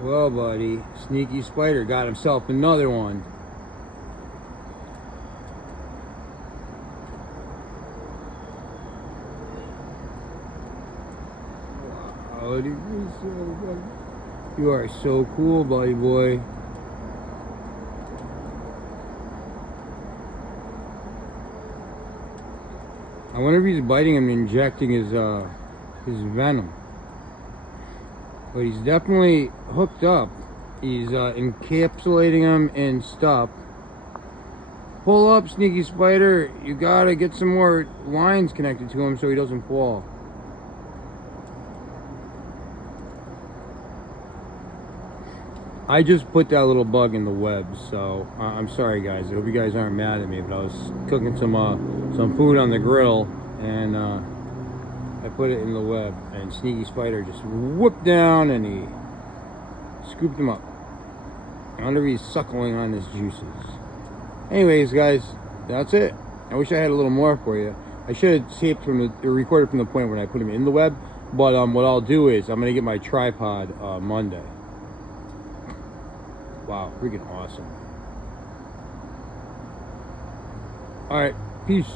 Well, buddy, Sneaky Spider got himself another one. Wow, you are so cool, buddy boy. I wonder if he's biting him, injecting his venom. But he's definitely hooked up. He's encapsulating him in stuff. Pull up, Sneaky Spider. You gotta get some more lines connected to him so he doesn't fall. I just put that little bug in the web, so I'm sorry, guys. I hope you guys aren't mad at me, but I was cooking some food on the grill, and I put it in the web, and Sneaky Spider just whooped down, and he scooped him up. I wonder if he's suckling on his juices. Anyways, guys, that's it. I wish I had a little more for you. I should have taped recorded from the point when I put him in the web, but what I'll do is I'm gonna get my tripod Monday. Wow, freaking awesome. All right, peace.